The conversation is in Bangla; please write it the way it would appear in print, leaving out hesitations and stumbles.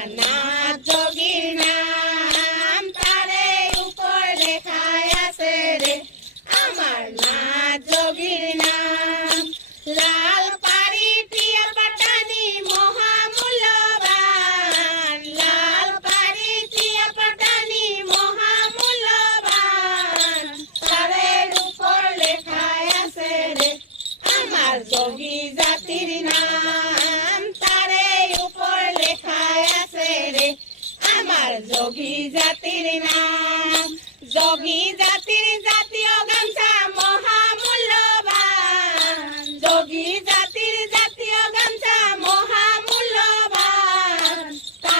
আমার নাথ যোগীর নাম তারে উপর লেখায় আছে রে আমার নাথ যোগীর নাম লাল পাড়ি টিয়া পাটানি মহামূল্যবান লাল পাড়ি টিয়া পাটানি মহামূল্যবান তারের উপর লেখায় আছে রে আমার যোগী জাতির নাম তারে উপর লেখায় আছে রে আমার যোগী জাতির নাম যোগী জাতির জাতীয় গামছা